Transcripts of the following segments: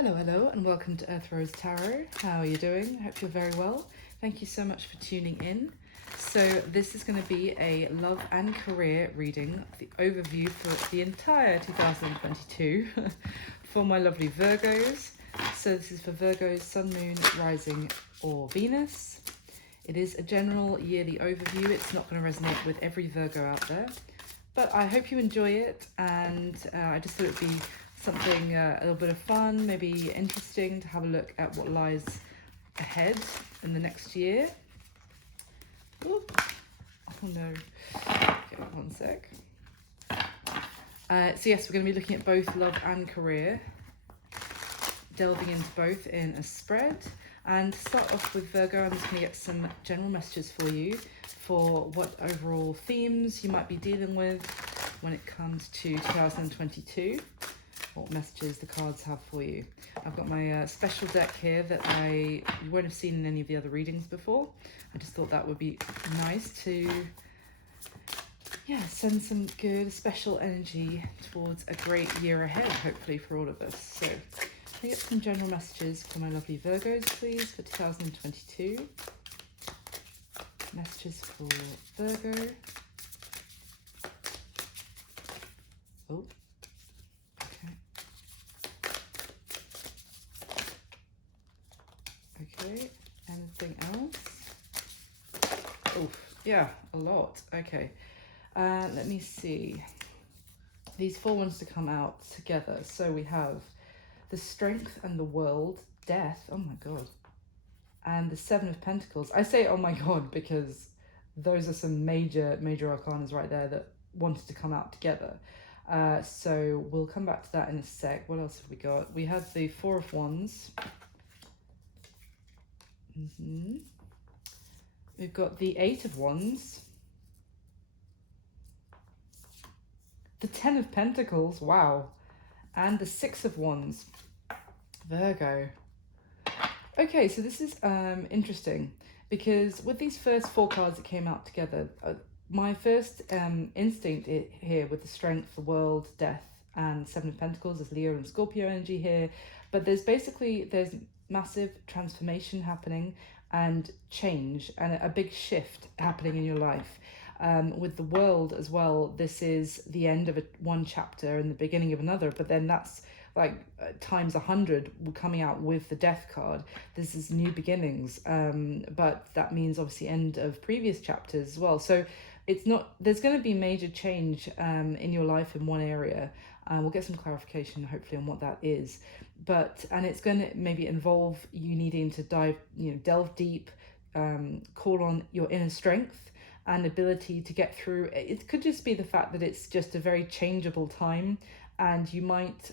Hello, hello, and welcome to Earth Rose Tarot. How are you doing? I hope you're very well. Thank you so much for tuning in. So this is going to be a love and career reading, the overview for the entire 2022 for my lovely Virgos. So this is for Virgos, Sun, Moon, Rising, or Venus. It is a general yearly overview. It's not going to resonate with every Virgo out there, but I hope you enjoy it, and I just thought it'd be something a little bit of fun, maybe interesting to have a look at what lies ahead in the next year. Ooh. Oh no. Okay, one sec. So yes, we're going to be looking at both love and career, delving into both in a spread. And to start off with Virgo, I'm just going to get some general messages for you for what overall themes you might be dealing with when it comes to 2022. What messages the cards have for you. I've got my special deck here that you won't have seen in any of the other readings before. I just thought that would be nice to send some good special energy towards a great year ahead, hopefully for all of us. So can I get some general messages for my lovely Virgos, please, for 2022? Messages for Virgo. Oh. Okay, anything else? Oh, yeah, a lot. Okay, let me see. These four ones to come out together. So we have the Strength and the World, Death, oh my god, and the Seven of Pentacles. I say oh my god because those are some major arcanas right there that wanted to come out together. So we'll come back to that in a sec. What else have we got? We have the Four of Wands. We've got the Eight of Wands, the Ten of Pentacles, wow, and the Six of Wands, Virgo. Okay, so this is interesting because with these first four cards that came out together, my first instinct here with the Strength, the World, Death, and Seven of Pentacles is Leo and Scorpio energy here, but there's massive transformation happening and change and a big shift happening in your life. With the World as well, this is the end of one chapter and the beginning of another, but then that's like times 100 coming out with the Death card. This is new beginnings, but that means obviously end of previous chapters as well. So it's not, there's going to be major change in your life in one area. We'll get some clarification hopefully on what that is, and it's going to maybe involve you needing to delve deep, call on your inner strength and ability to get through. It could just be the fact that it's just a very changeable time, and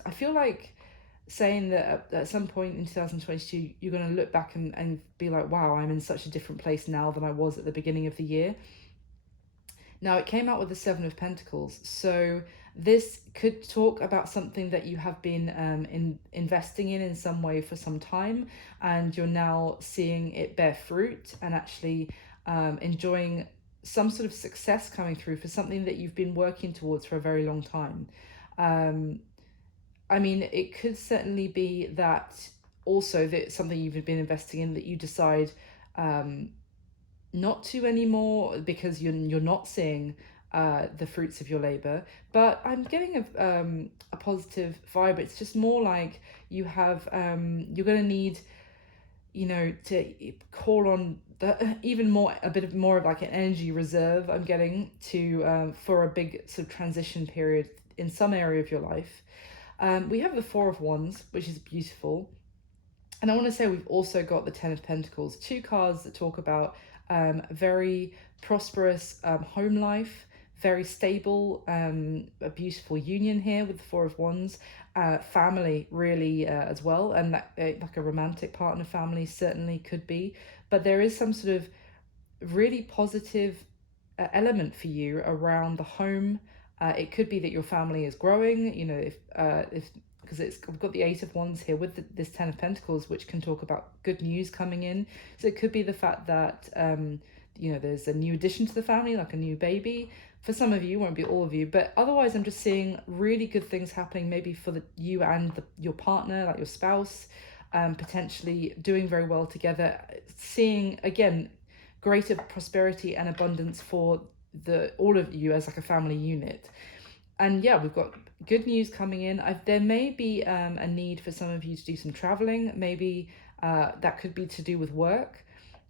I feel like saying that at some point in 2022 you're going to look back and be like, wow, I'm in such a different place now than I was at the beginning of the year. Now, it came out with the Seven of Pentacles, so this could talk about something that you have been investing in some way for some time, and you're now seeing it bear fruit and actually enjoying some sort of success coming through for something that you've been working towards for a very long time. I mean, it could certainly be that also that something you've been investing in that you decide not to anymore because you're not seeing the fruits of your labor. But I'm getting a positive vibe. It's just more like you have you're going to need to call on a bit more of like an energy reserve. I'm getting to for a big sort of transition period in some area of your life. We have the Four of Wands, which is beautiful. And I want to say we've also got the Ten of Pentacles, two cards that talk about very prosperous home life, very stable, a beautiful union here with the Four of Wands, family really as well, and that like a romantic partner family certainly could be, but there is some sort of really positive element for you around the home. It could be that your family is growing, if because we've got the Eight of Wands here with this Ten of Pentacles, which can talk about good news coming in. So it could be the fact that there's a new addition to the family, like a new baby. For some of you, won't be all of you, but otherwise I'm just seeing really good things happening, maybe for you and your partner, like your spouse, potentially doing very well together, seeing, again, greater prosperity and abundance for all of you as like a family unit. And yeah, we've got good news coming in. There may be a need for some of you to do some traveling. Maybe that could be to do with work.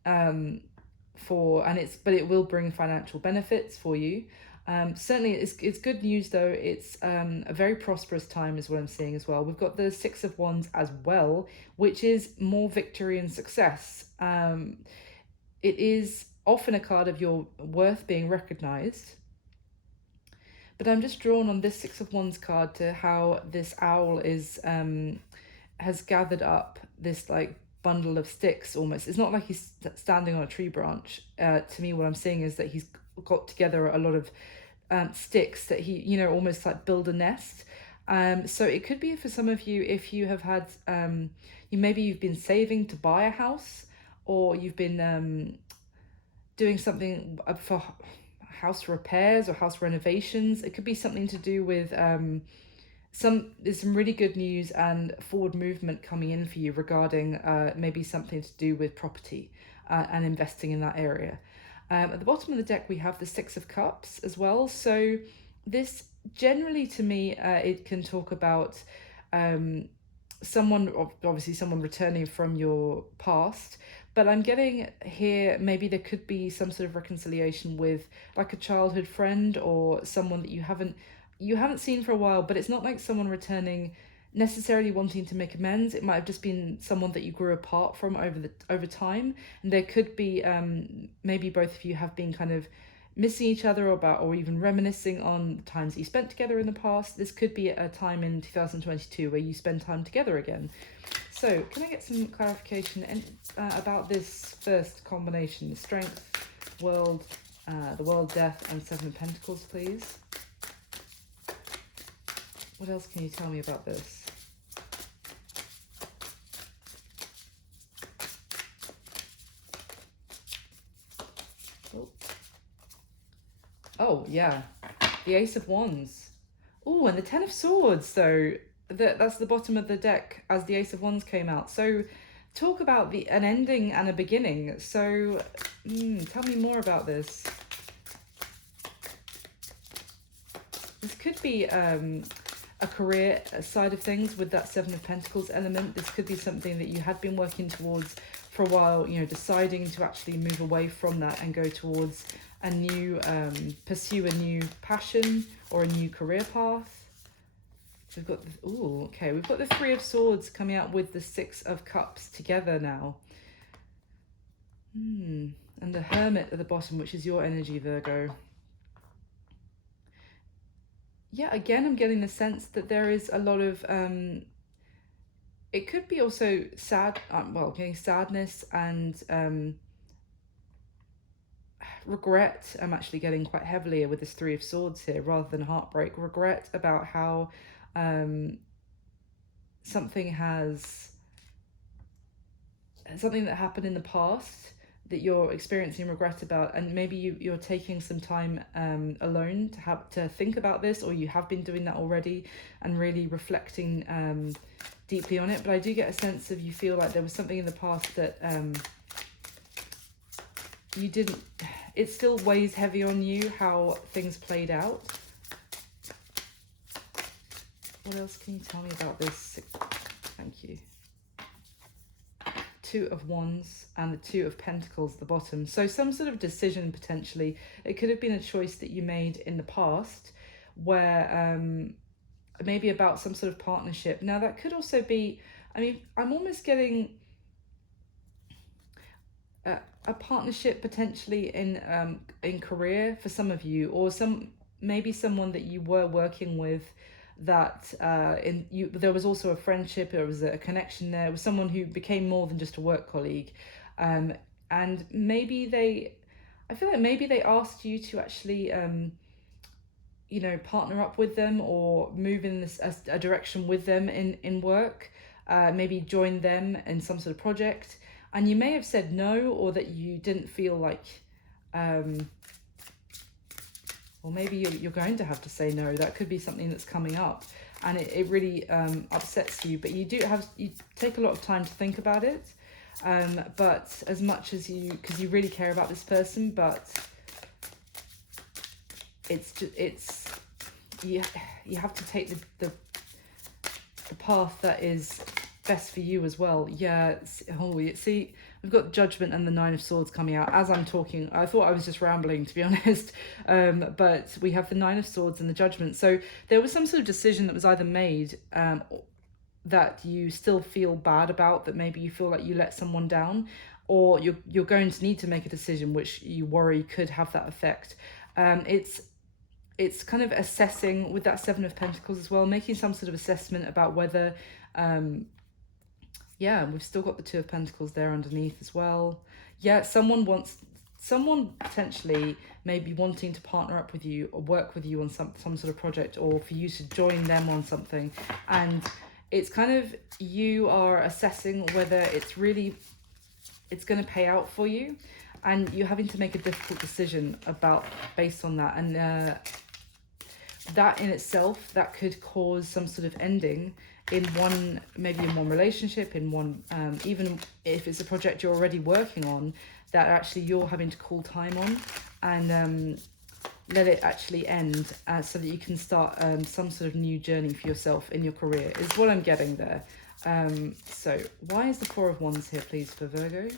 But it will bring financial benefits for you. Certainly, it's good news though. It's a very prosperous time is what I'm seeing as well. We've got the Six of Wands as well, which is more victory and success. It is often a card of your worth being recognized. But I'm just drawn on this Six of Wands card to how this owl has gathered up this like bundle of sticks almost. It's not like he's standing on a tree branch. To me, what I'm seeing is that he's got together a lot of sticks that he, almost like build a nest. So it could be for some of you, if you have had, maybe you've been saving to buy a house, or you've been doing something for house repairs or house renovations. It could be something to do with there's some really good news and forward movement coming in for you regarding maybe something to do with property and investing in that area. At the bottom of the deck we have the Six of Cups as well. So this generally, to me, it can talk about someone returning from your past. But I'm getting here, maybe there could be some sort of reconciliation with like a childhood friend or someone that you haven't seen for a while, but it's not like someone returning necessarily wanting to make amends. It might have just been someone that you grew apart from over time. And there could be maybe both of you have been kind of missing each other or even reminiscing on the times that you spent together in the past. This could be a time in 2022 where you spend time together again. So can I get some clarification about this first combination, the Strength, World, the World, Death, and Seven of Pentacles, please? What else can you tell me about this? Oh, yeah. The Ace of Wands. Oh, and the Ten of Swords, though. That's the bottom of the deck as the Ace of Wands came out. So talk about an ending and a beginning. So tell me more about this. This could be a career side of things with that Seven of Pentacles element. This could be something that you had been working towards for a while, deciding to actually move away from that and go towards a new, pursue a new passion or a new career path. We've got we've got the Three of Swords coming out with the Six of Cups together now. And the Hermit at the bottom, which is your energy, Virgo. Yeah, again, I'm getting the sense that there is a lot of it could be also sad, getting sadness and regret. I'm actually getting quite heavily with this Three of Swords here rather than heartbreak. Regret about how something that happened in the past that you're experiencing regret about, and maybe you're taking some time alone to think about this, or you have been doing that already and really reflecting deeply on it. But I do get a sense of you feel like there was something in the past that you didn't, it still weighs heavy on you how things played out. What else can you tell me about this? Thank you. Two of Wands and the Two of Pentacles at the bottom. So some sort of decision potentially. It could have been a choice that you made in the past where maybe about some sort of partnership. Now that could also be, I'm almost getting a partnership potentially in career for some of you, or maybe someone that you were working with that there was also a friendship, there was a connection there. It was someone who became more than just a work colleague, and maybe I feel like maybe they asked you to actually partner up with them or move in a direction with them in work, maybe join them in some sort of project, and you may have said no, or that you didn't feel like or maybe you're going to have to say no. That could be something that's coming up, and it really upsets you. But you take a lot of time to think about it. But as much as because you really care about this person, but you have to take the path that is best for you as well. Yeah. See, we've got Judgment and the Nine of Swords coming out as I'm talking. I thought I was just rambling, to be honest. But we have the Nine of Swords and the Judgment. So there was some sort of decision that was either made that you still feel bad about, that maybe you feel like you let someone down, or you're going to need to make a decision which you worry could have that effect. It's kind of assessing with that Seven of Pentacles as well, making some sort of assessment about whether, we've still got the Two of Pentacles there underneath as well. Yeah, someone potentially maybe wanting to partner up with you or work with you on some sort of project, or for you to join them on something. And it's kind of, you are assessing whether it's going to pay out for you, and you're having to make a difficult decision based on that. And that in itself, that could cause some sort of ending in one relationship, in one, even if it's a project you're already working on, that actually you're having to call time on, and let it actually end, so that you can start some sort of new journey for yourself in your career, is what I'm getting there. So why is the Four of Wands here, please, for Virgo?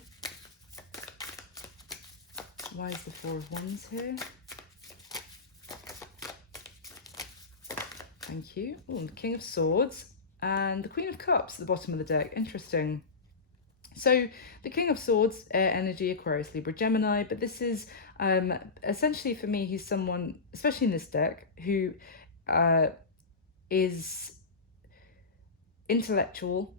Why is the Four of Wands here? Thank you. Oh, the King of Swords and the Queen of Cups at the bottom of the deck. Interesting. So the King of Swords, air energy, Aquarius, Libra, Gemini. But this is essentially, for me, he's someone, especially in this deck, who is intellectual,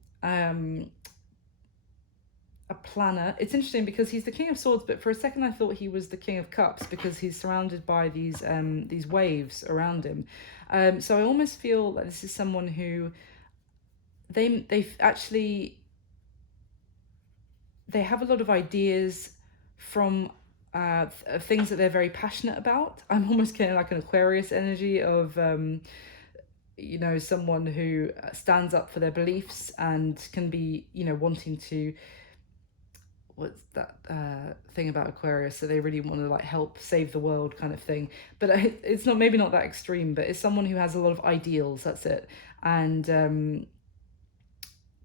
a planner. It's interesting because he's the King of Swords, but for a second I thought he was the King of Cups, because he's surrounded by these waves around him. So I almost feel like this is someone who they have a lot of ideas from things that they're very passionate about. I'm almost getting like an Aquarius energy of someone who stands up for their beliefs and can be, wanting to, what's that thing about Aquarius, so they really want to like help save the world kind of thing. But it's maybe not that extreme, but it's someone who has a lot of ideals, that's it, and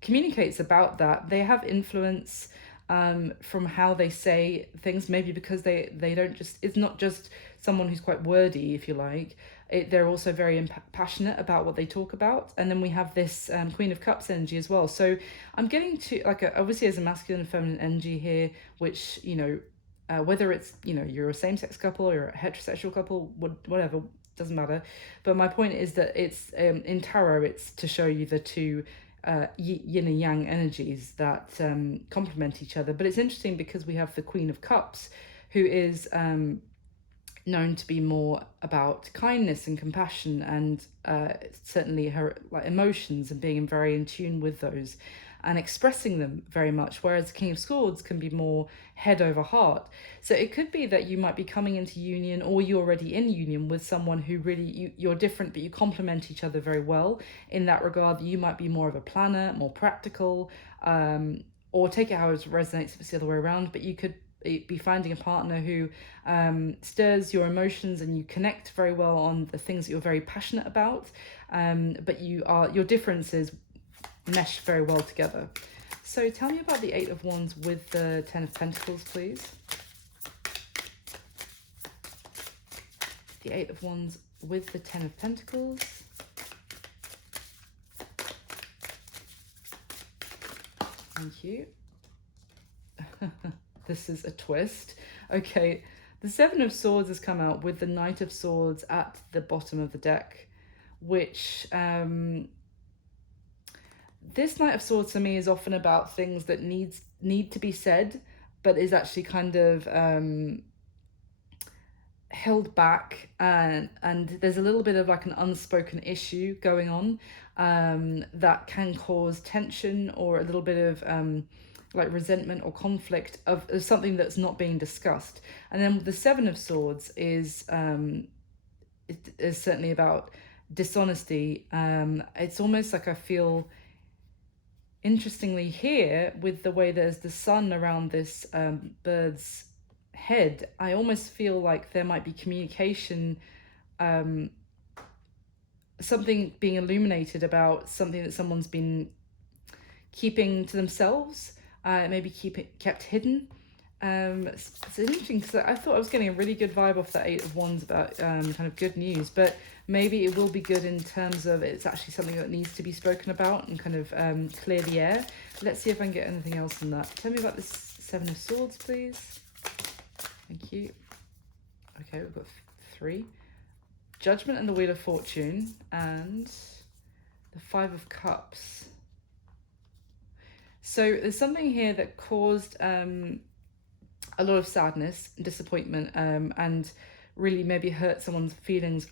communicates about that. They have influence from how they say things, maybe because they don't just, it's not just someone who's quite wordy, if you like. They're also very passionate about what they talk about. And then we have this Queen of Cups energy as well. So I'm getting to obviously there's a masculine and feminine energy here, which, whether it's, you're a same-sex couple or a heterosexual couple, whatever, doesn't matter. But my point is that it's in tarot, it's to show you the two yin and yang energies that complement each other. But it's interesting because we have the Queen of Cups, who is known to be more about kindness and compassion, and certainly her emotions, and being very in tune with those and expressing them very much, whereas the King of Swords can be more head over heart. So it could be that you might be coming into union, or you're already in union with someone who really, you're different, but you complement each other very well. In that regard, you might be more of a planner, more practical, or take it how it resonates if it's the other way around, but you could be finding a partner who stirs your emotions, and you connect very well on the things that you're very passionate about, but your differences mesh very well together. So tell me about the Eight of Wands with the Ten of Pentacles, please. The Eight of Wands with the Ten of Pentacles. Thank you. This is a twist. Okay, the Seven of Swords has come out with the Knight of Swords at the bottom of the deck, which this Knight of Swords for me is often about things that need to be said, but is actually kind of held back, and there's a little bit of like an unspoken issue going on that can cause tension, or a little bit of like resentment or conflict of something that's not being discussed. And then the Seven of Swords is it is certainly about dishonesty. It's almost like I feel, interestingly here, with the way there's the sun around this bird's head, I almost feel like there might be communication, um, something being illuminated about something that someone's been keeping to themselves, maybe kept hidden. It's interesting because I thought I was getting a really good vibe off that Eight of Wands about kind of good news, but maybe it will be good in terms of it's actually something that needs to be spoken about and kind of clear the air. Let's see if I can get anything else in that. Tell me about this Seven of Swords, please. Thank you. Okay, we've got 3. Judgment and the Wheel of Fortune, and the Five of Cups. So there's something here that caused a lot of sadness and disappointment, and really maybe hurt someone's feelings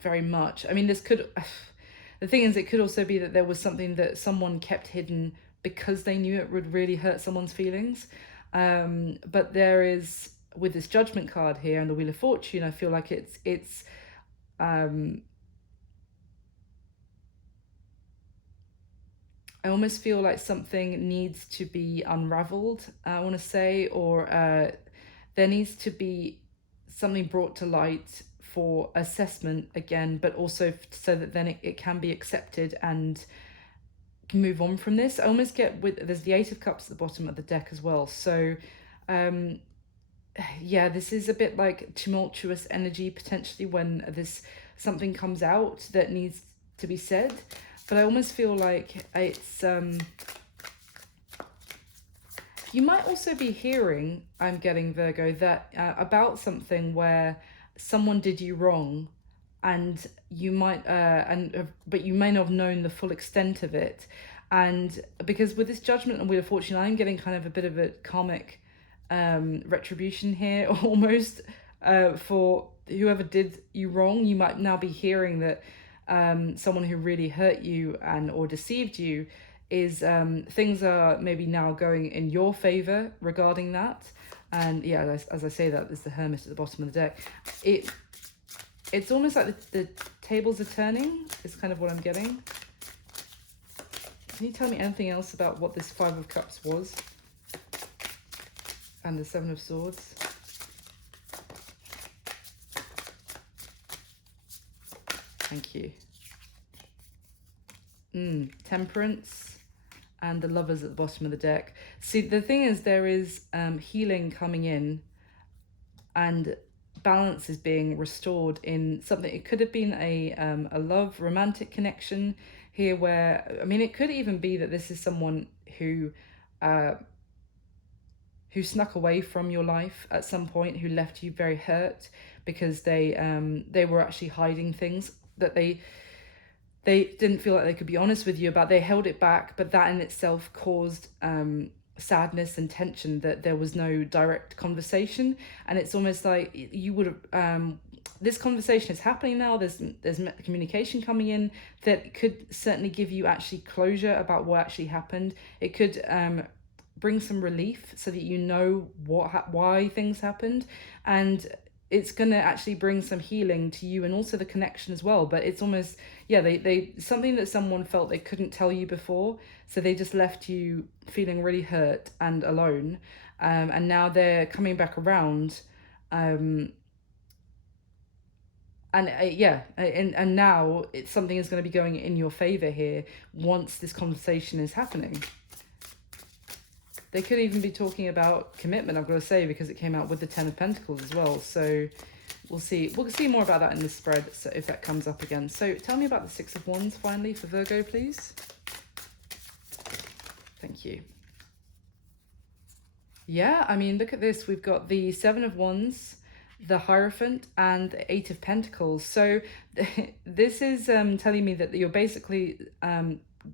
very much. I mean, this could, the thing is, it could also be that there was something that someone kept hidden because they knew it would really hurt someone's feelings. But there is, with this Judgment card here and the Wheel of Fortune, I feel like it's I almost feel like something needs to be unraveled, I want to say, or there needs to be something brought to light for assessment again, but also so that then it can be accepted and move on from this. I almost get with, there's the Eight of Cups at the bottom of the deck as well. So yeah, this is a bit like tumultuous energy potentially when this something comes out that needs to be said. But I almost feel like it's you might also be hearing, I'm getting, Virgo, that about something where someone did you wrong, and you might but you may not have known the full extent of it. And because with this Judgment and Wheel of Fortune, I'm getting kind of a bit of a karmic retribution here almost, for whoever did you wrong. You might now be hearing that someone who really hurt you and or deceived you is things are maybe now going in your favor regarding that. And yeah, as I say that, there's the Hermit at the bottom of the deck. It's almost like the tables are turning is kind of what I'm getting. Can you tell me anything else about what this Five of Cups was and the Seven of Swords? Thank you. Temperance and the Lovers at the bottom of the deck. See, the thing is, there is healing coming in and balance is being restored in something. It could have been a love, romantic connection here where, I mean, it could even be that this is someone who snuck away from your life at some point, who left you very hurt because they were actually hiding things that they didn't feel like they could be honest with you about. They held it back, but that in itself caused sadness and tension, that there was no direct conversation. And it's almost like you would have this conversation is happening now. There's communication coming in that could certainly give you actually closure about what actually happened. It could bring some relief so that you know why things happened, and it's going to actually bring some healing to you and also the connection as well. But it's almost, yeah, they something that someone felt they couldn't tell you before, so they just left you feeling really hurt and alone, and now they're coming back around, and now something is going to be going in your favor here once this conversation is happening. They could even be talking about commitment, I've got to say, because it came out with the Ten of Pentacles as well. So we'll see more about that in the spread, so if that comes up again. So tell me about the Six of Wands finally for Virgo, please. Thank you. Yeah, I mean, look at this. We've got the Seven of Wands, the Hierophant, and the Eight of Pentacles. So this is telling me that you're basically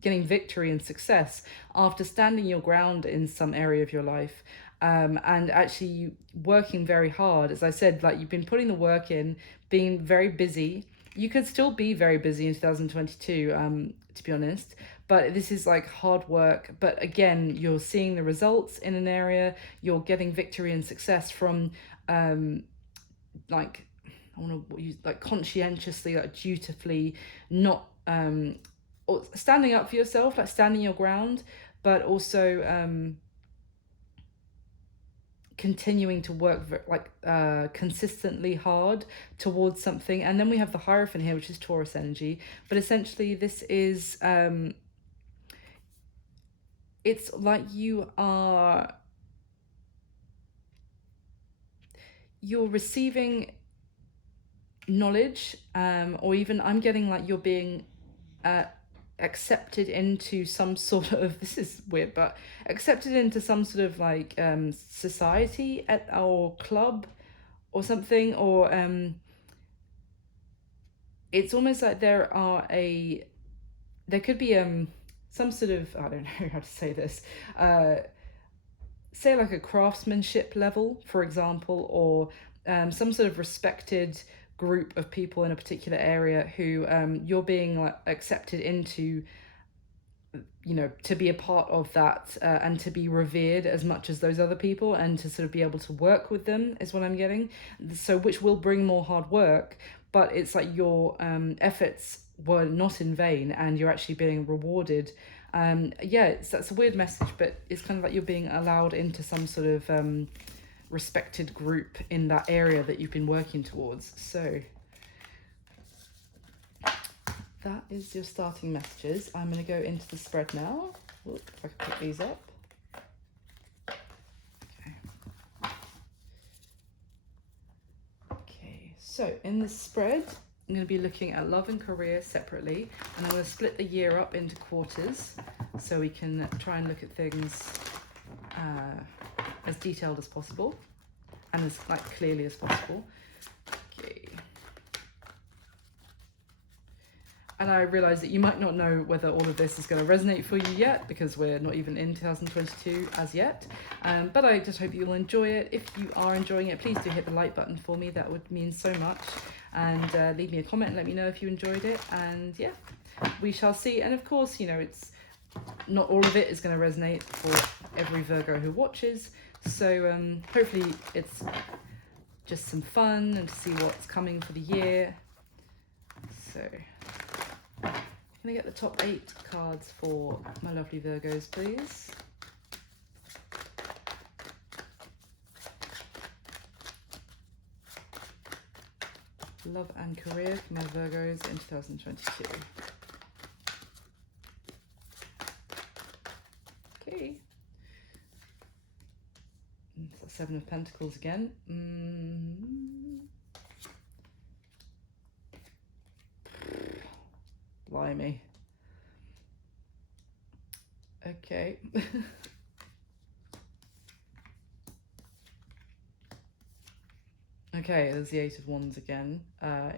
getting victory and success after standing your ground in some area of your life, and actually working very hard. As I said, like, you've been putting the work in, being very busy. You could still be very busy in 2022, to be honest, but this is like hard work. But again, you're seeing the results in an area. You're getting victory and success from like, I want to use like conscientiously, like dutifully, not or standing up for yourself, like standing your ground, but also continuing to work like consistently hard towards something. And then we have the Hierophant here, which is Taurus energy, but essentially this is it's like you're receiving knowledge, or even I'm getting like you're being accepted into some sort of, this is weird, but accepted into some sort of like society or club or something, or it's almost like there could be some sort of, I don't know how to say this, say like a craftsmanship level, for example, or some sort of respected group of people in a particular area who you're being like accepted into, you know, to be a part of that, and to be revered as much as those other people, and to sort of be able to work with them is what I'm getting. So which will bring more hard work, but it's like your efforts were not in vain and you're actually being rewarded. Yeah, that's a weird message, but it's kind of like you're being allowed into some sort of respected group in that area that you've been working towards. So that is your starting messages. I'm going to go into the spread now. Look, if I can pick these up. Okay, so in the spread, I'm going to be looking at love and career separately, and I'm going to split the year up into quarters so we can try and look at things as detailed as possible and as like clearly as possible. Okay. And I realise that you might not know whether all of this is going to resonate for you yet, because we're not even in 2022 as yet. But I just hope you'll enjoy it. If you are enjoying it, please do hit the like button for me. That would mean so much. And leave me a comment and let me know if you enjoyed it. And yeah, we shall see. And of course, you know, it's not all of it is going to resonate for every Virgo who watches. So hopefully it's just some fun and to see what's coming for the year. So I'm going to get the top 8 cards for my lovely Virgos, please. Love and career for my Virgos in 2022. Okay. It's the 7 of Pentacles again. Blimey. Okay. Okay, there's the 8 of Wands again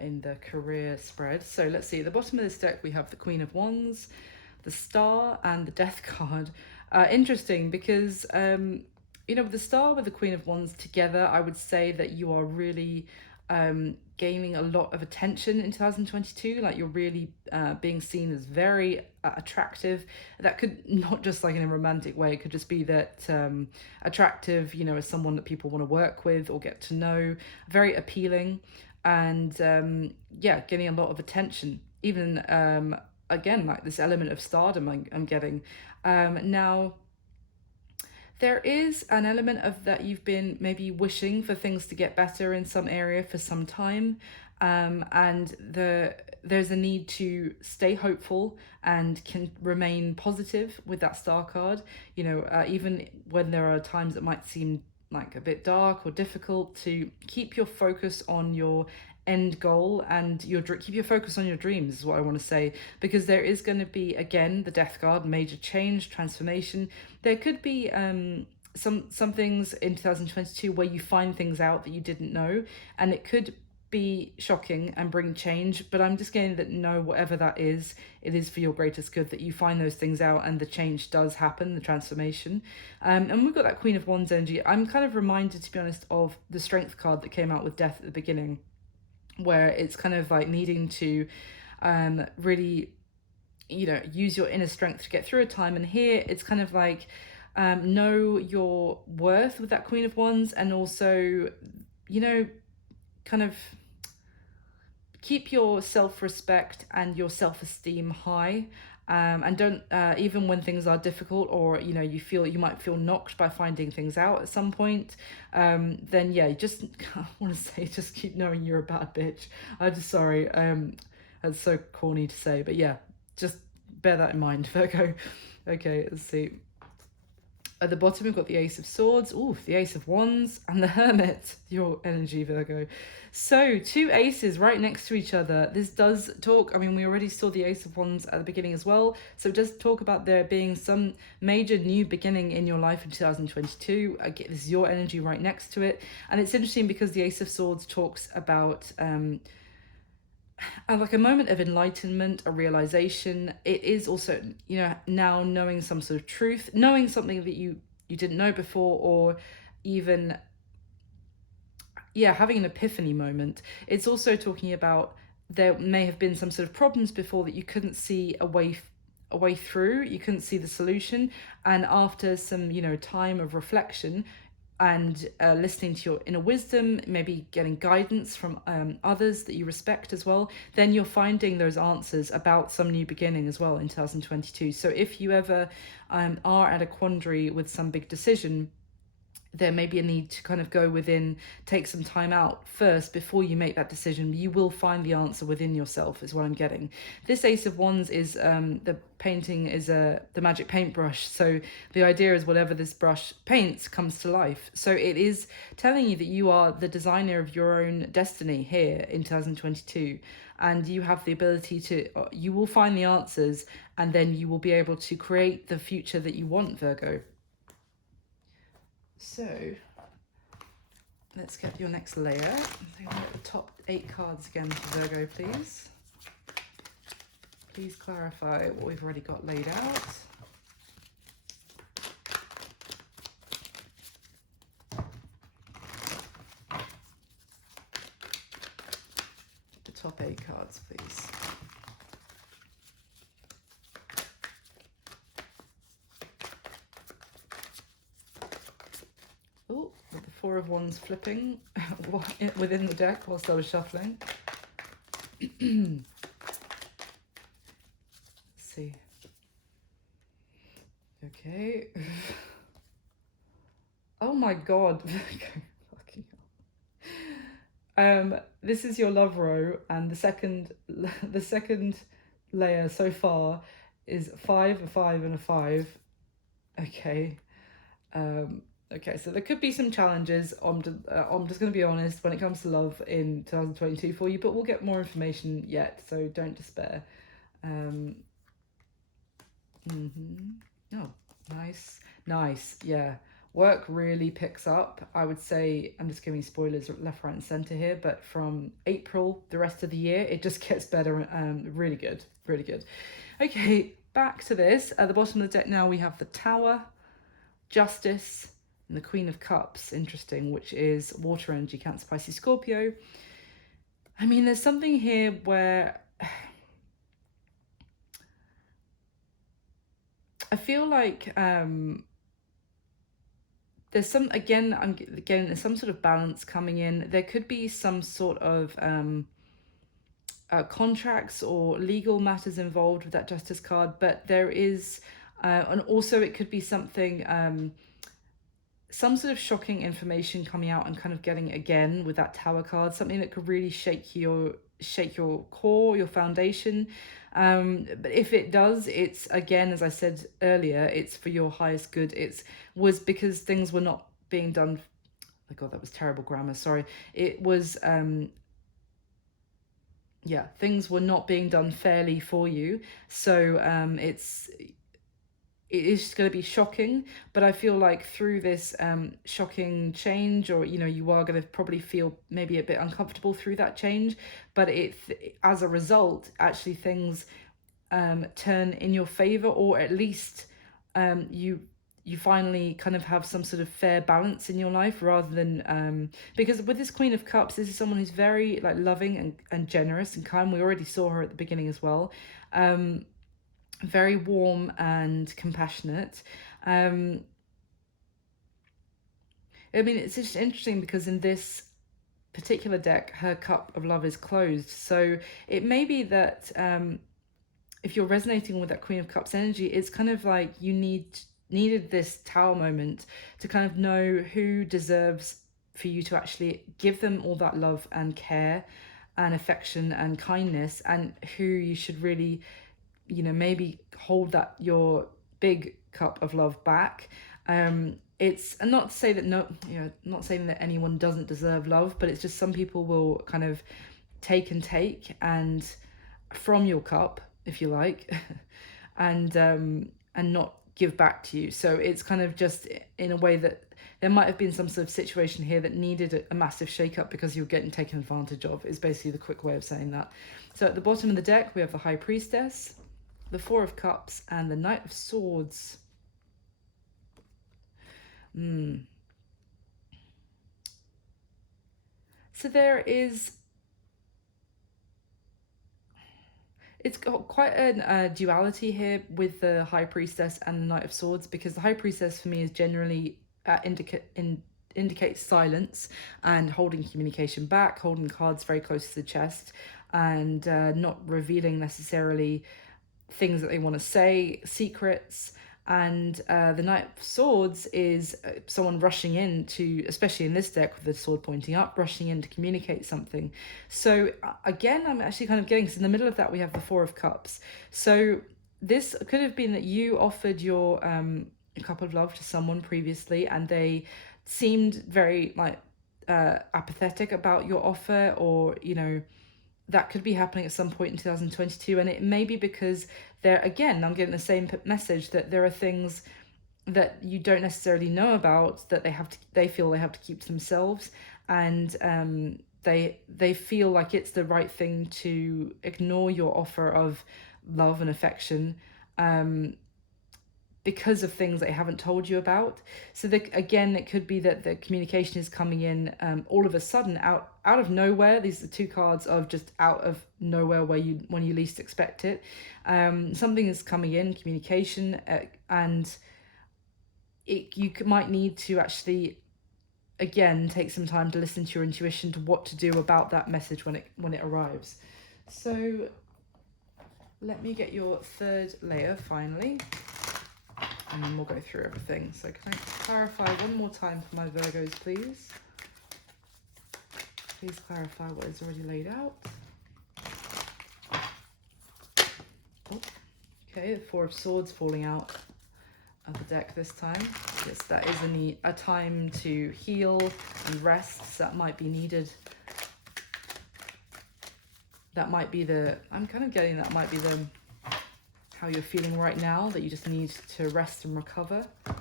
in the career spread. So let's see, at the bottom of this deck we have the Queen of Wands, the Star, and the Death card. Interesting because, you know, with the Star with the Queen of Wands together, I would say that you are really gaining a lot of attention in 2022. Like you're really being seen as very attractive. That could not just like in a romantic way, it could just be that attractive, you know, as someone that people want to work with or get to know, very appealing, and yeah, getting a lot of attention. Even again, like this element of stardom I'm getting. Now there is an element of that you've been maybe wishing for things to get better in some area for some time, and there's a need to stay hopeful and can remain positive with that Star card. You know, even when there are times that might seem like a bit dark or difficult, to keep your focus on your end goal and keep your focus on your dreams is what I want to say, because there is going to be, again, the Death card, major change, transformation. There could be some things in 2022 where you find things out that you didn't know, and it could be shocking and bring change, but I'm just getting that no, whatever that is, it is for your greatest good, that you find those things out and the change does happen, the transformation. And we've got that Queen of Wands energy. I'm kind of reminded, to be honest, of the Strength card that came out with Death at the beginning, where it's kind of like needing to really, you know, use your inner strength to get through a time. And here it's kind of like know your worth with that Queen of Wands, and also, you know, kind of keep your self-respect and your self-esteem high. And don't, even when things are difficult, or you might feel knocked by finding things out at some point, then yeah, just I want to say, just keep knowing you're a bad bitch. I'm just sorry, that's so corny to say, but yeah, just bear that in mind, Virgo. Okay, let's see. At the bottom, we've got the Ace of Swords, ooh, the Ace of Wands, and the Hermit, your energy, Virgo. So, two aces right next to each other. This does talk, I mean, we already saw the Ace of Wands at the beginning as well. So, it does talk about there being some major new beginning in your life in 2022. This is your energy right next to it. And it's interesting because the Ace of Swords talks about like a moment of enlightenment, a realization. It is also, now knowing some sort of truth, knowing something that you didn't know before, or even, yeah, having an epiphany moment. It's also talking about there may have been some sort of problems before that you couldn't see a way through, you couldn't see the solution, and after some time of reflection and listening to your inner wisdom, maybe getting guidance from others that you respect as well, then you're finding those answers about some new beginning as well in 2022. So if you ever are at a quandary with some big decision, there may be a need to kind of go within, take some time out first before you make that decision. You will find the answer within yourself, is what I'm getting. This Ace of Wands is, the painting is the magic paintbrush. So the idea is whatever this brush paints comes to life. So it is telling you that you are the designer of your own destiny here in 2022. And you have the ability to, you will find the answers, and then you will be able to create the future that you want, Virgo. So let's get your next layer. The top 8 cards again for Virgo, please. Please clarify what we've already got laid out. The top 8 cards, please. Oh, with the 4 of Wands flipping within the deck whilst I was shuffling. Let's see. Okay. Oh my god. Fucking hell. This is your love row, and the second layer so far is 5, a 5, and a 5. Okay. Okay, so there could be some challenges. I'm just going to be honest when it comes to love in 2022 for you, but we'll get more information yet, so don't despair. Oh, nice, yeah. Work really picks up. I would say, I'm just giving spoilers left, right, and centre here, but from April, the rest of the year, it just gets better. Really good, really good. Okay, back to this. At the bottom of the deck now, we have the Tower, Justice, and the Queen of Cups, interesting, which is water energy, Cancer, Pisces, Scorpio. I mean, there's something here where I feel like there's some, there's some sort of balance coming in. There could be some sort of contracts or legal matters involved with that Justice card, but there is, and also it could be something, some sort of shocking information coming out and kind of getting again with that Tower card, something that could really shake your core, your foundation. But if it does, it's, again, as I said earlier, it's for your highest good. Was because things were not being done. Oh god, that was terrible grammar, sorry. It was yeah, things were not being done fairly for you. So it is going to be shocking, but I feel like through this shocking change, or you are going to probably feel maybe a bit uncomfortable through that change, but as a result, actually things turn in your favor, or at least you finally kind of have some sort of fair balance in your life, rather than because with this Queen of Cups, this is someone who's very like loving and generous and kind. We already saw her at the beginning as well. Very warm and compassionate. I mean, it's just interesting because in this particular deck, her cup of love is closed. So it may be that if you're resonating with that Queen of Cups energy, it's kind of like you needed this Tower moment to kind of know who deserves for you to actually give them all that love and care and affection and kindness, and who you should really, maybe hold that your big cup of love back. It's, and not to say that not saying that anyone doesn't deserve love, but it's just some people will kind of take from your cup, if you like, and not give back to you. So it's kind of just in a way that there might have been some sort of situation here that needed a massive shake-up because you're getting taken advantage of, is basically the quick way of saying that. So at the bottom of the deck, we have the High Priestess, the Four of Cups, and the Knight of Swords. So there is, it's got quite a duality here with the High Priestess and the Knight of Swords, because the High Priestess for me is generally indicates silence and holding communication back, holding cards very close to the chest, and not revealing necessarily things that they want to say, secrets. And the Knight of Swords is someone rushing in to, especially in this deck with the sword pointing up, rushing in to communicate something. So again, I'm actually kind of getting, so in the middle of that we have the Four of Cups. So this could have been that you offered your cup of love to someone previously, and they seemed very like apathetic about your offer, or that could be happening at some point in 2022. And it may be because again, I'm getting the same message that there are things that you don't necessarily know about that they feel they have to keep to themselves, and they feel like it's the right thing to ignore your offer of love and affection because of things they haven't told you about. So again, it could be that the communication is coming in all of a sudden, out of nowhere. These are two cards of just out of nowhere, when you least expect it. Something is coming in, communication, and you might need to actually again take some time to listen to your intuition to what to do about that message when it arrives. So let me get your third layer finally, and then we'll go through everything. So can I clarify one more time for my Virgos, please? Please clarify what is already laid out. Oh, okay, the Four of Swords falling out of the deck this time. Yes, that is a time to heal and rest. So that might be needed. That might be I'm kind of getting that might be how you're feeling right now, that you just need to rest and recover. Can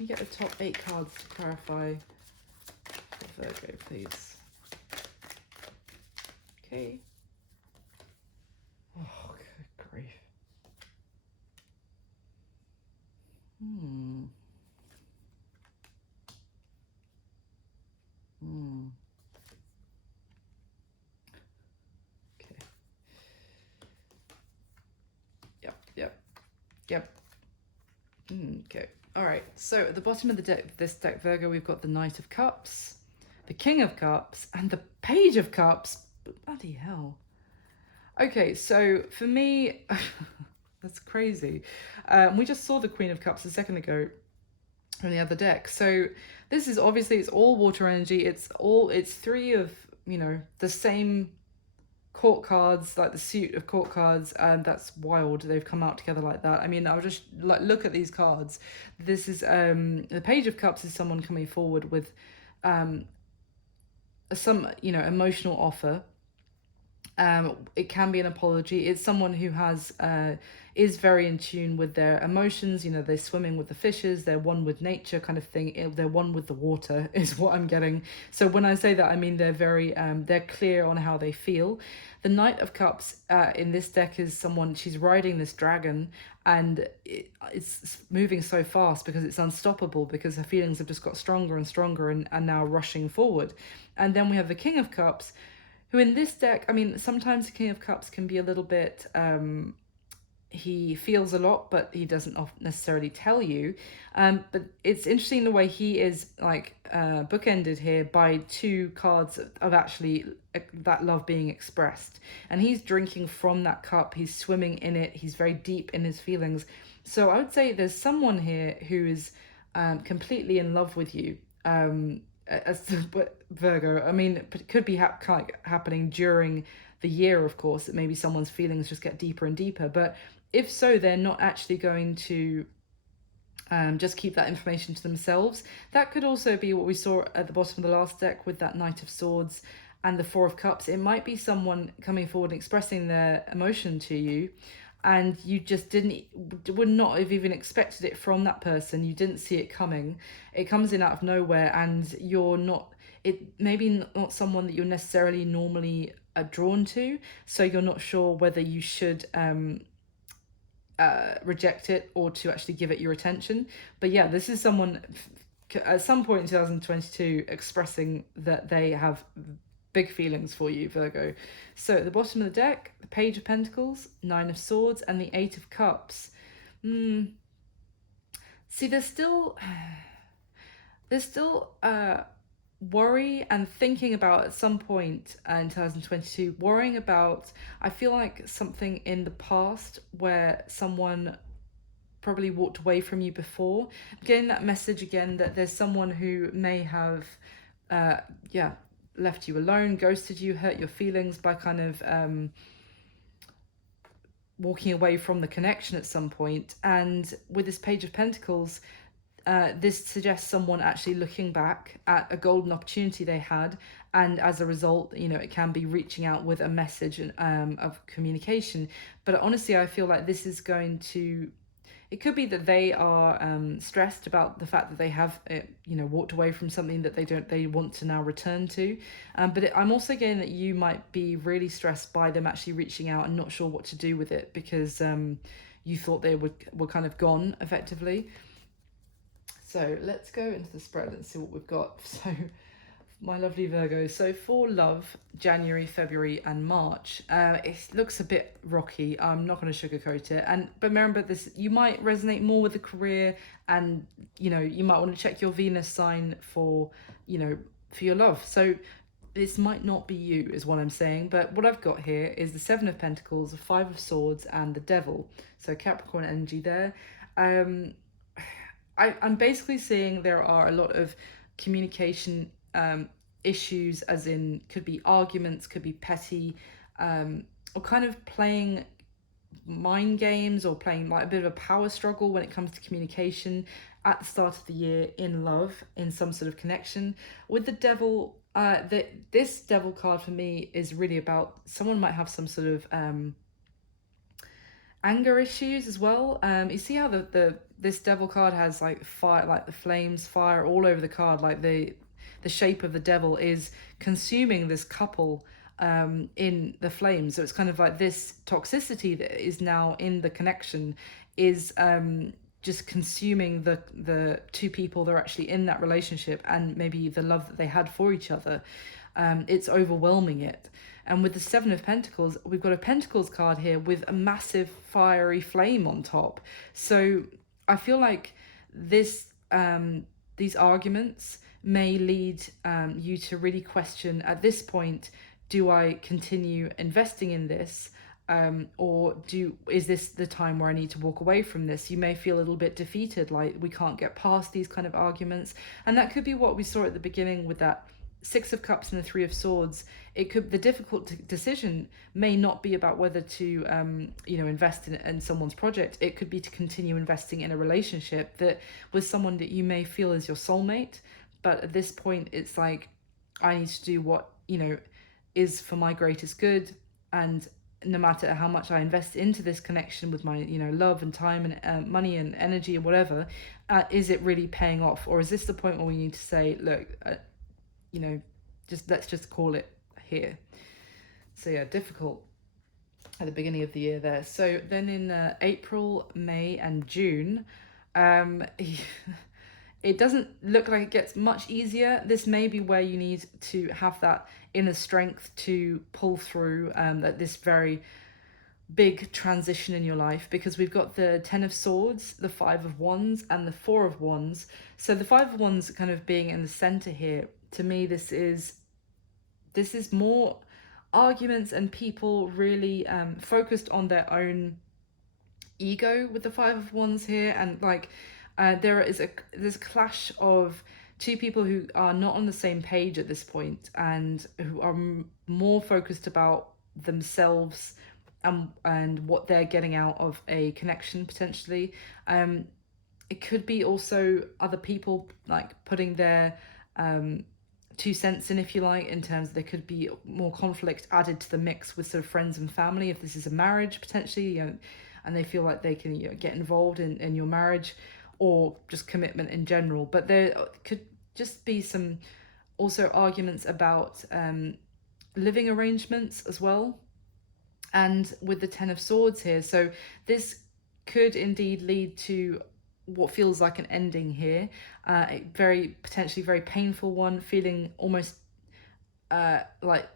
you get the top 8 cards to clarify for Virgo, please? Okay. Oh, good grief. Yep. Okay. All right. So at the bottom of the deck, this deck, Virgo, we've got the Knight of Cups, the King of Cups, and the Page of Cups. Bloody hell. Okay. So for me, that's crazy. We just saw the Queen of Cups a second ago from the other deck. So this is obviously, it's all water energy. It's 3 of, the same court cards, like the suit of court cards, and that's wild. They've come out together like that. I mean, I'll just look at these cards. This is the Page of Cups is someone coming forward with some emotional offer. It can be an apology. It's someone who is very in tune with their emotions. They're swimming with the fishes. They're one with nature, kind of thing. They're one with the water, is what I'm getting. So when I say that, I mean they're very they're clear on how they feel. The Knight of Cups in this deck is someone, she's riding this dragon, and it's moving so fast because it's unstoppable, because her feelings have just got stronger and stronger, and now rushing forward. And then we have the King of Cups, who in this deck, I mean, sometimes the King of Cups can be a little bit, he feels a lot, but he doesn't necessarily tell you. But it's interesting the way he is like bookended here by two cards of actually that love being expressed, and he's drinking from that cup. He's swimming in it. He's very deep in his feelings. So I would say there's someone here who is completely in love with you. As Virgo, I mean, it could be happening during the year, of course, that maybe someone's feelings just get deeper and deeper. But if so, they're not actually going to just keep that information to themselves. That could also be what we saw at the bottom of the last deck with that Knight of Swords and the Four of Cups. It might be someone coming forward and expressing their emotion to you, and you just would not have even expected it from that person. You didn't see it coming. It comes in out of nowhere, and you're not, it maybe not someone that you're necessarily normally drawn to, so you're not sure whether you should reject it or to actually give it your attention. But yeah, this is someone at some point in 2022 expressing that they have big feelings for you, Virgo. So at the bottom of the deck, the Page of Pentacles, Nine of Swords, and the Eight of Cups. See, there's still worry and thinking about at some point in 2022, worrying about, I feel like something in the past where someone probably walked away from you before. Getting that message again that there's someone who may have left you alone, ghosted you, hurt your feelings by kind of walking away from the connection at some point. And with this Page of Pentacles, this suggests someone actually looking back at a golden opportunity they had, and as a result, it can be reaching out with a message of communication. But honestly, I feel like this is going to, it could be that they are stressed about the fact that they have walked away from something that they want to now return to. But I'm also getting that you might be really stressed by them actually reaching out and not sure what to do with it, because you thought they were kind of gone effectively. So let's go into the spread and see what we've got. So my lovely Virgo. So for love, January, February and March, it looks a bit rocky. I'm not going to sugarcoat it. But remember this, you might resonate more with the career, and you might want to check your Venus sign for your love. So this might not be you is what I'm saying. But what I've got here is the Seven of Pentacles, the Five of Swords and the Devil. So Capricorn energy there. I'm basically seeing there are a lot of communication issues, as in could be arguments, could be petty, or kind of playing mind games or playing like a bit of a power struggle when it comes to communication at the start of the year in love, in some sort of connection. With the Devil, this Devil card for me is really about someone might have some sort of anger issues as well. You see how this Devil card has like fire, like the flames, fire all over the card, like the shape of the devil is consuming this couple in the flames. So it's kind of like this toxicity that is now in the connection is just consuming the two people that are actually in that relationship, and maybe the love that they had for each other. It's overwhelming it. And with the Seven of Pentacles, we've got a Pentacles card here with a massive fiery flame on top. So I feel like these arguments may lead you to really question at this point, do I continue investing in this? Or is this the time where I need to walk away from this? You may feel a little bit defeated, like we can't get past these kind of arguments. And that could be what we saw at the beginning with that Six of Cups and the Three of Swords. It could, the difficult decision may not be about whether to invest in someone's project. It could be to continue investing in a relationship that with someone that you may feel is your soulmate, but at this point it's like, I need to do what is for my greatest good, and no matter how much I invest into this connection with my love and time and money and energy or whatever, is it really paying off? Or is this the point where we need to say, look, let's just call it here. So yeah, difficult at the beginning of the year there. So then in April, May and June, it doesn't look like it gets much easier. This may be where you need to have that inner strength to pull through this very big transition in your life, because we've got the Ten of Swords, the Five of Wands, and the Four of Wands. So the Five of Wands kind of being in the center here, to me, this is more arguments and people really focused on their own ego with the Five of Wands here. And like there's a clash of two people who are not on the same page at this point, and who are more focused about themselves and what they're getting out of a connection potentially. It could be also other people like putting their 2 cents in, if you like, in terms of there could be more conflict added to the mix with sort of friends and family if this is a marriage potentially, you know, and they feel like they can, you know, get involved in your marriage, or just commitment in general. But there could just be some also arguments about living arrangements as well, and with the Ten of Swords here. So this could indeed lead to what feels like an ending here, a very potentially very painful one, feeling almost like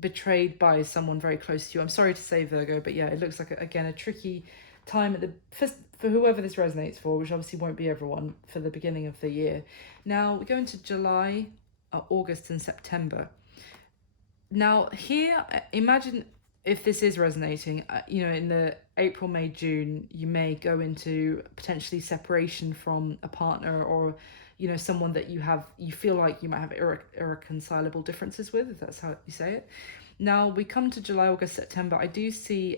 betrayed by someone very close to you. I'm sorry to say, Virgo, but yeah, it looks like again a tricky time at the first for whoever this resonates for, which obviously won't be everyone, for the beginning of the year. Now we go into July, August, and September. Now here, imagine if this is resonating, you know, in the April, May, June, you may go into potentially separation from a partner, or, you know, someone that you feel like you might have irreconcilable differences with, if that's how you say it. Now we come to July, August, September. I do see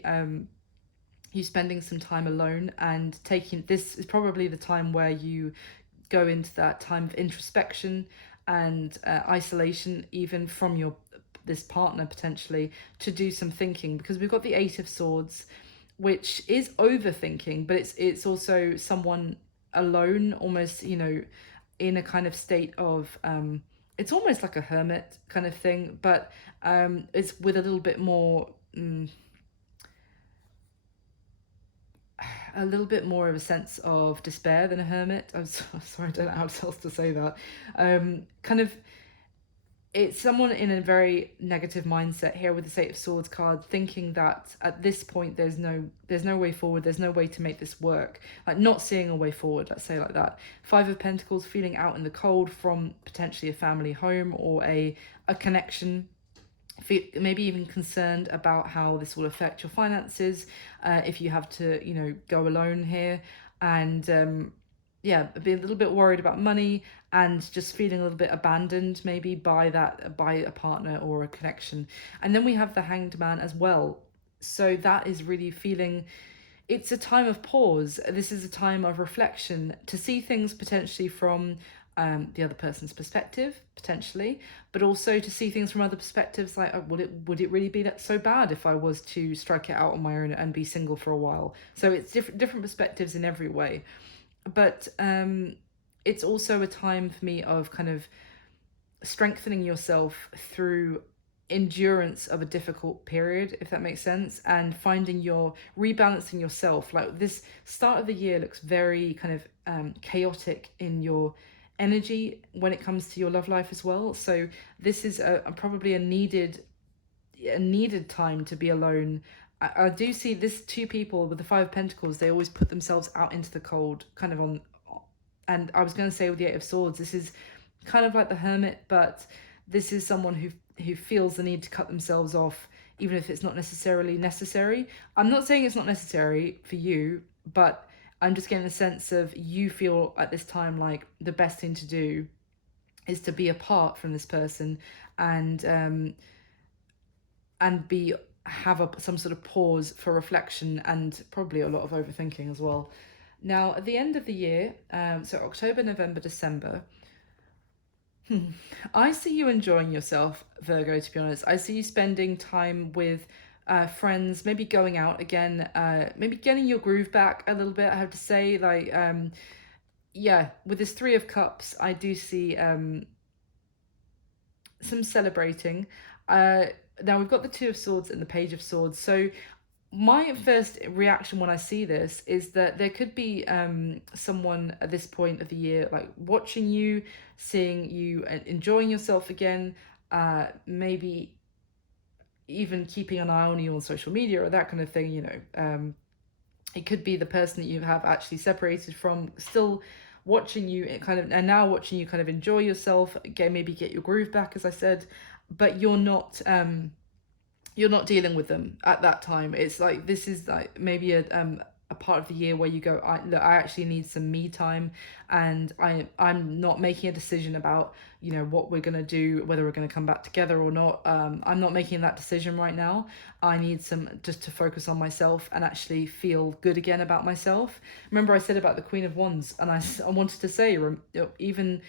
you spending some time alone, and this is probably the time where you go into that time of introspection and isolation, even from this partner potentially, to do some thinking, because we've got the Eight of Swords, which is overthinking, but it's also someone alone, almost, you know, in a kind of state of it's almost like a hermit kind of thing, but it's with a little bit more a little bit more of a sense of despair than a hermit. I'm sorry, I don't know how else to say that. Kind of, it's someone in a very negative mindset here with the Eight of Swords card, thinking that at this point there's no way forward, there's no way to make this work, like not seeing a way forward, let's say like that. Five of Pentacles, feeling out in the cold from potentially a family home or a connection, maybe even concerned about how this will affect your finances, if you have to, you know, go alone here, and yeah, be a little bit worried about money, and just feeling a little bit abandoned maybe by a partner or a connection. And then we have the Hanged Man as well, so that is really feeling it's a time of pause. This is a time of reflection, to see things potentially from the other person's perspective, potentially, but also to see things from other perspectives, like, oh, would it really be that so bad if I was to strike it out on my own and be single for a while? So it's different perspectives in every way. But it's also a time for me of kind of strengthening yourself through endurance of a difficult period, if that makes sense, and rebalancing yourself. Like, this start of the year looks very kind of chaotic in your energy when it comes to your love life as well. So this is probably a needed time to be alone. I do see this two people with the Five of Pentacles, they always put themselves out into the cold, kind of on, and I was going to say with the Eight of Swords, this is kind of like the Hermit, but this is someone who feels the need to cut themselves off, even if it's not necessarily necessary. I'm not saying it's not necessary for you, but I'm just getting a sense of you feel at this time like the best thing to do is to be apart from this person, and have some sort of pause for reflection, and probably a lot of overthinking as well. Now, at the end of the year, so October, November, December, I see you enjoying yourself, Virgo, to be honest. I see you spending time with friends, maybe going out again, maybe getting your groove back a little bit, I have to say. Like, yeah, with this Three of Cups, I do see some celebrating. Now we've got the Two of Swords and the Page of Swords. So my first reaction when I see this is that there could be someone at this point of the year like watching you, seeing you enjoying yourself again, maybe even keeping an eye on you on social media or that kind of thing, it could be the person that you have actually separated from still watching you kind of, and now watching you kind of enjoy yourself, maybe get your groove back, as I said, but you're not dealing with them at that time. It's like, this is like maybe a part of the year where you go, look, I actually need some me time, and I'm not making a decision about, what we're going to do, whether we're going to come back together or not. I'm not making that decision right now. I need some, just to focus on myself and actually feel good again about myself. Remember I said about the Queen of Wands, and I wanted to say, even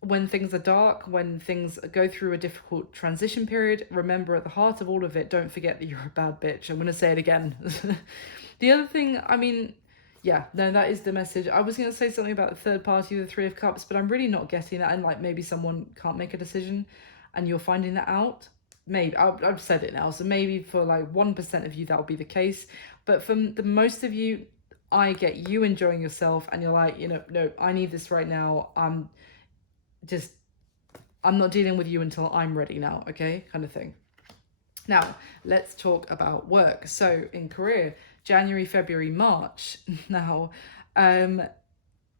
when things are dark, when things go through a difficult transition period, remember, at the heart of all of it, don't forget that you're a bad bitch. I'm going to say it again. The other thing, I mean, yeah, no, that is the message. I was going to say something about the third party, the Three of Cups, but I'm really not getting that. And like, maybe someone can't make a decision and you're finding that out. Maybe, I've said it now, so maybe for like 1% of you that'll be the case. But for the most of you, I get you enjoying yourself and you're like, no, I need this right now. I'm not dealing with you until I'm ready now, okay, kind of thing. Now, let's talk about work. So in career, January, February, March. Now,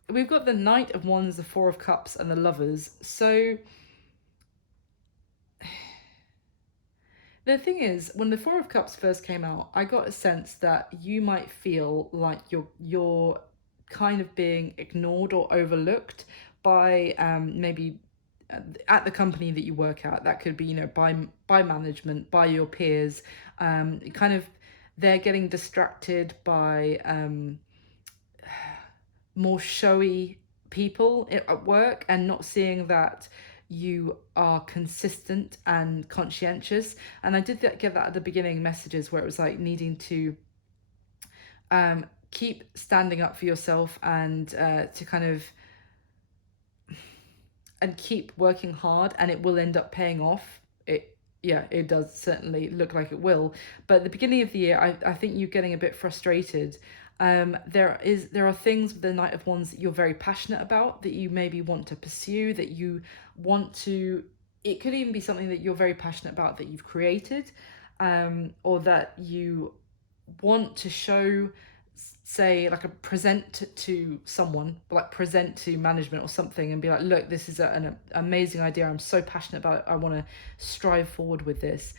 we've got the Knight of Wands, the Four of Cups, and the Lovers. So the thing is, when the Four of Cups first came out, I got a sense that you might feel like you're kind of being ignored or overlooked by maybe at the company that you work at. That could be, by management, by your peers. Kind of, they're getting distracted by more showy people at work and not seeing that you are consistent and conscientious. And I did get that at the beginning messages, where it was like needing to keep standing up for yourself and to kind of, and keep working hard, and it will end up paying off. It does certainly look like it will. But at the beginning of the year, I think you're getting a bit frustrated. There are things with the Knight of Wands that you're very passionate about, that you maybe want to pursue, that you want to, it could even be something that you're very passionate about that you've created, or that you want to show, say, like a present to someone, like present to management or something, and be like, look, this is an amazing idea, I'm so passionate about it, I want to strive forward with this.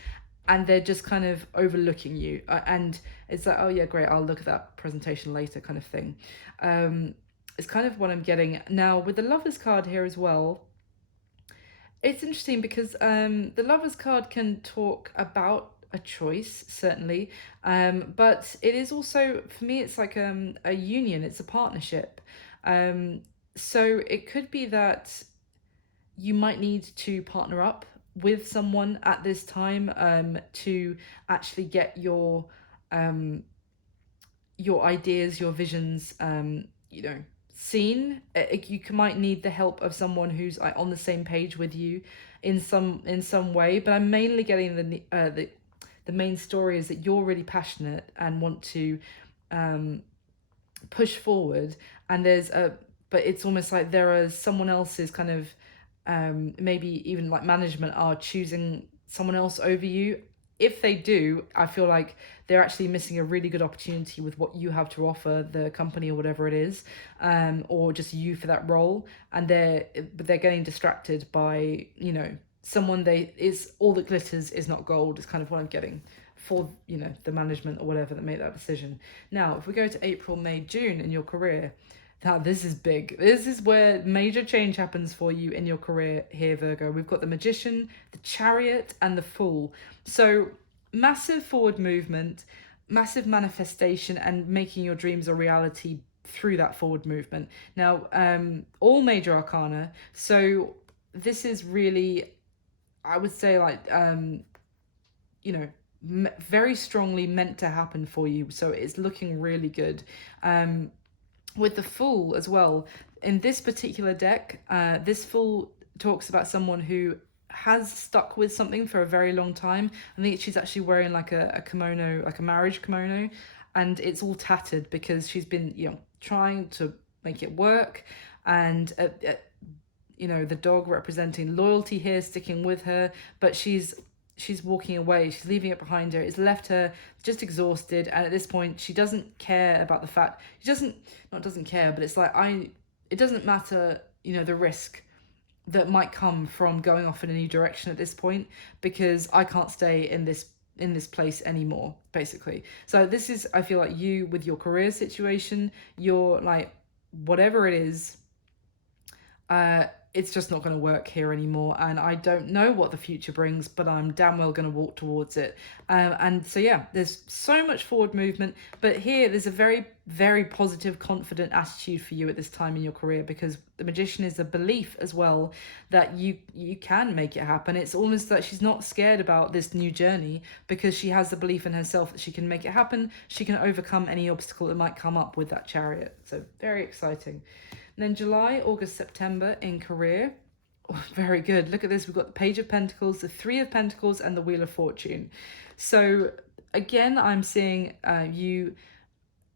And they're just kind of overlooking you, and it's like, oh yeah, great, I'll look at that presentation later, kind of thing. It's kind of what I'm getting now with the Lovers card here as well. It's interesting because the Lovers card can talk about a choice, certainly, but it is also, for me, it's like a union, it's a partnership. So it could be that you might need to partner up with someone at this time, to actually get your ideas, your visions, seen. You might need the help of someone who's like on the same page with you in some way. But I'm mainly getting the main story is that you're really passionate and want to push forward, and but it's almost like there is someone else's kind of, maybe even like management are choosing someone else over you. If they do, I feel like they're actually missing a really good opportunity with what you have to offer the company or whatever it is, or just you for that role. And they're getting distracted by, someone is all that glitters is not gold, is kind of what I'm getting for, the management or whatever that made that decision. Now, if we go to April, May, June in your career, now this is big. This is where major change happens for you in your career here, Virgo. We've got the Magician, the Chariot, and the Fool. So massive forward movement, massive manifestation, and making your dreams a reality through that forward movement. Now, all major arcana. So this is really, I would say, like, very strongly meant to happen for you. So it's looking really good. With the Fool as well, in this particular deck, this Fool talks about someone who has stuck with something for a very long time. I think she's actually wearing like a kimono, like a marriage kimono, and it's all tattered because she's been, trying to make it work. And the dog representing loyalty here, sticking with her, but she's she's walking away, she's leaving it behind her. It's left her just exhausted, and at this point she doesn't care about the fact, she doesn't care, but it's like, it doesn't matter, you know, the risk that might come from going off in a new direction at this point, because I can't stay in this place anymore, basically. So this is, I feel like, you with your career situation. You're like, whatever it is, it's just not going to work here anymore, and I don't know what the future brings, but I'm damn well going to walk towards it. And so yeah, there's so much forward movement, but here there's a very, very positive, confident attitude for you at this time in your career, because the Magician is a belief as well that you can make it happen. It's almost that she's not scared about this new journey, because she has the belief in herself that she can make it happen. She can overcome any obstacle that might come up with that Chariot. So very exciting. And then July, August, September in career. Oh, very good. Look at this. We've got the Page of Pentacles, the Three of Pentacles, and the Wheel of Fortune. So again, I'm seeing you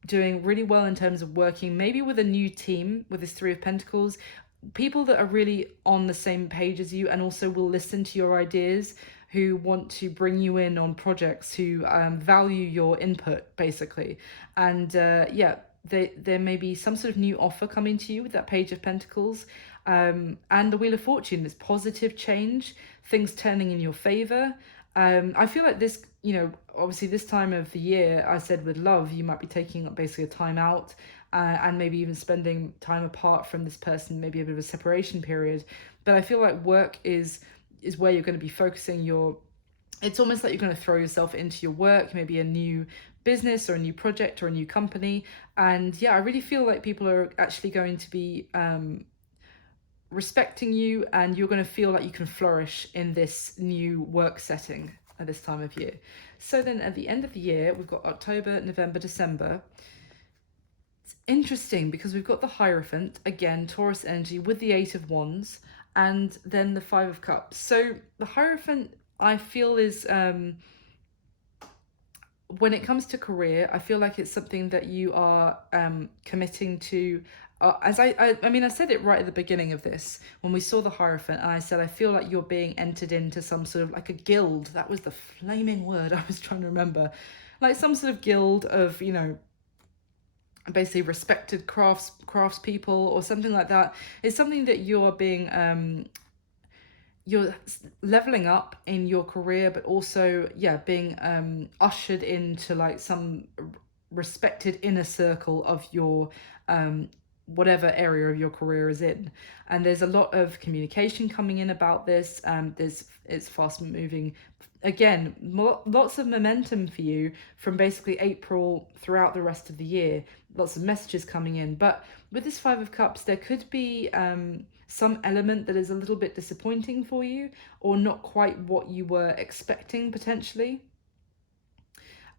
doing really well in terms of working maybe with a new team with this Three of Pentacles. People that are really on the same page as you and also will listen to your ideas, who want to bring you in on projects, who value your input, basically. And yeah, there may be some sort of new offer coming to you with that Page of Pentacles. And the Wheel of Fortune, this positive change, things turning in your favor. I feel like this, you know, obviously this time of the year, I said with love, you might be taking basically a time out, and maybe even spending time apart from this person, maybe a bit of a separation period. But I feel like work is where you're going to be focusing your, it's almost like you're going to throw yourself into your work, maybe a new business or a new project or a new company. And yeah, I really feel like people are actually going to be respecting you, and you're going to feel like you can flourish in this new work setting at this time of year. So then at the end of the year, we've got October, November, December. It's interesting because we've got the Hierophant, again, Taurus energy, with the Eight of Wands, and then the Five of Cups. So the Hierophant, I feel, is when it comes to career, I feel like it's something that you are committing to. As I mean, I said it right at the beginning of this when we saw the Hierophant, and I said I feel like you're being entered into some sort of like a guild. That was the flaming word I was trying to remember, like some sort of guild of, you know, basically respected craftspeople or something like that. It's something that you're being you're leveling up in your career, but also, yeah, being ushered into like some respected inner circle of your whatever area of your career is in. And there's a lot of communication coming in about this. It's fast moving. Again, lots of momentum for you from basically April throughout the rest of the year. Lots of messages coming in. But with this Five of Cups, there could be some element that is a little bit disappointing for you, or not quite what you were expecting potentially.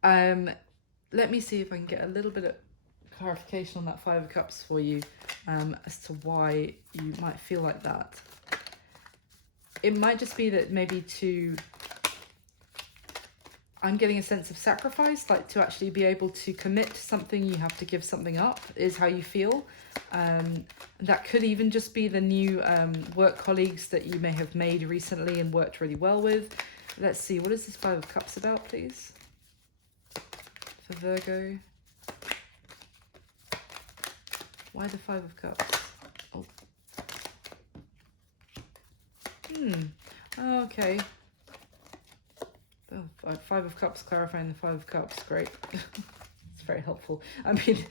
Let me see if I can get a little bit of clarification on that Five of Cups for you, as to why you might feel like that. It might just be that maybe I'm getting a sense of sacrifice, like to actually be able to commit to something, you have to give something up, is how you feel. That could even just be the new work colleagues that you may have made recently and worked really well with. Let's see, what is this Five of Cups about, please? For Virgo. Why the Five of Cups? Oh. Oh, okay. Oh, Five of Cups, clarifying the Five of Cups. Great. It's very helpful. I mean,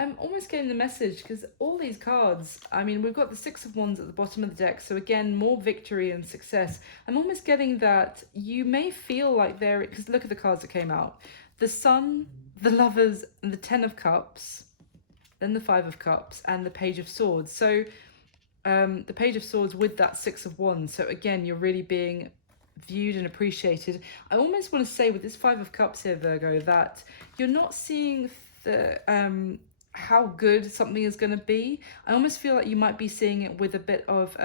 I'm almost getting the message, because all these cards, I mean, we've got the Six of Wands at the bottom of the deck, so again, more victory and success. I'm almost getting that you may feel like there, because look at the cards that came out. The Sun, the Lovers, and the Ten of Cups, then the Five of Cups, and the Page of Swords. So the Page of Swords with that Six of Wands. So again, you're really being viewed and appreciated. I almost want to say with this Five of Cups here, Virgo, that you're not seeing the how good something is going to be. I almost feel like you might be seeing it with a bit of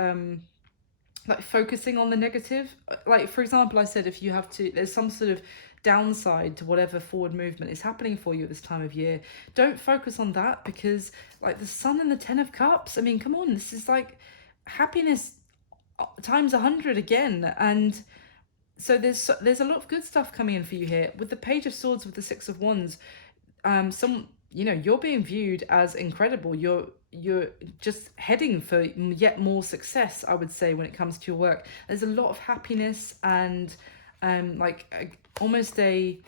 like focusing on the negative. Like, for example, I said if you have to, there's some sort of downside to whatever forward movement is happening for you at this time of year. Don't focus on that, because like the Sun and the Ten of Cups, I mean, come on, this is like happiness times 100 again. And so there's a lot of good stuff coming in for you here with the Page of Swords, with the Six of Wands. You're being viewed as incredible. You're just heading for yet more success, I would say, when it comes to your work. There's a lot of happiness and almost a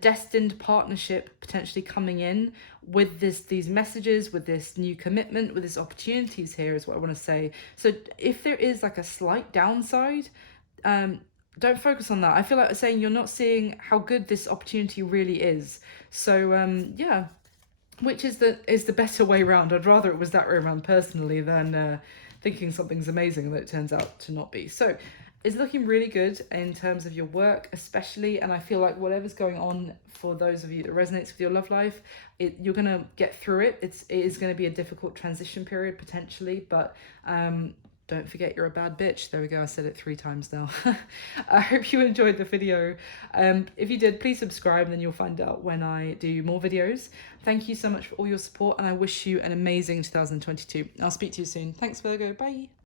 destined partnership potentially coming in with these messages, with this new commitment, with these opportunities here, is what I want to say. So if there is like a slight downside, don't focus on that. I feel like saying you're not seeing how good this opportunity really is. So yeah, which is the better way around. I'd rather it was that way around personally than thinking something's amazing that it turns out to not be. So it's looking really good in terms of your work especially, and I feel like whatever's going on for those of you that resonates with your love life, you're gonna get through it. It is going to be a difficult transition period potentially, but don't forget you're a bad bitch. There we go, I said it 3 times now. I hope you enjoyed the video. If you did, please subscribe, and then you'll find out when I do more videos. Thank you so much for all your support, and I wish you an amazing 2022. I'll speak to you soon. Thanks, Virgo. Bye.